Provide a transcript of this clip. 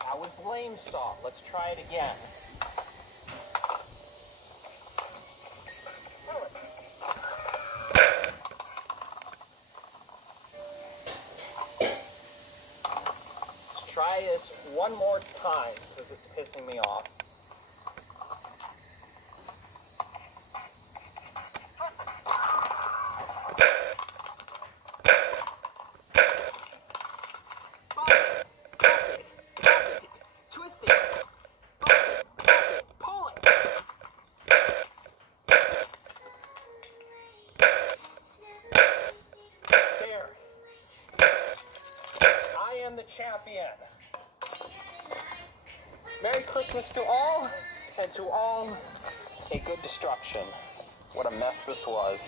That was lame saw. Let's try it again. Let's try this one more time because it's pissing me off. The champion. Merry Christmas to all, and to all a good destruction. What a mess this was.